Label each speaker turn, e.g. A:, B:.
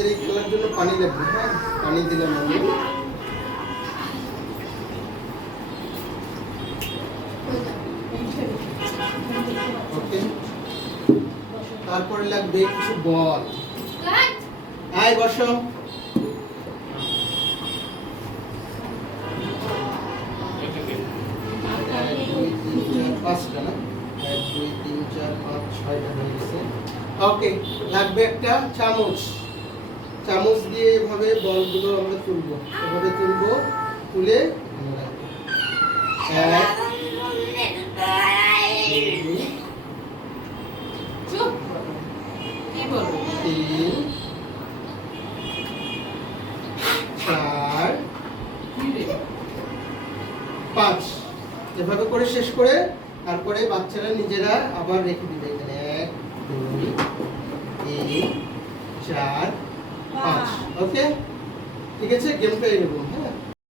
A: এই খেলার জন্য পানি লাগবে হ্যাঁ? পানি দিলাম আমি। তারপরে লাগবে কিছু বল। আয় বসো। পাঁচটা না? এক, দুই, তিন, চার, পাঁচ, ছয়টা হয়ে গেছে। ওকে লাগবে একটা চামচ। চামচ দিয়ে এভাবে বলগুলো আমরা তুলবো। এভাবে তুলবো, তুলে এক চার, পাঁচ। এভাবে করে শেষ করে তারপরে বাচ্চারা নিজেরা আবার রেখে দিবে। এখানে এক, দুই, তিন, চার ওকে ঠিক আছে? গেম পেয়ে নেব হ্যাঁ?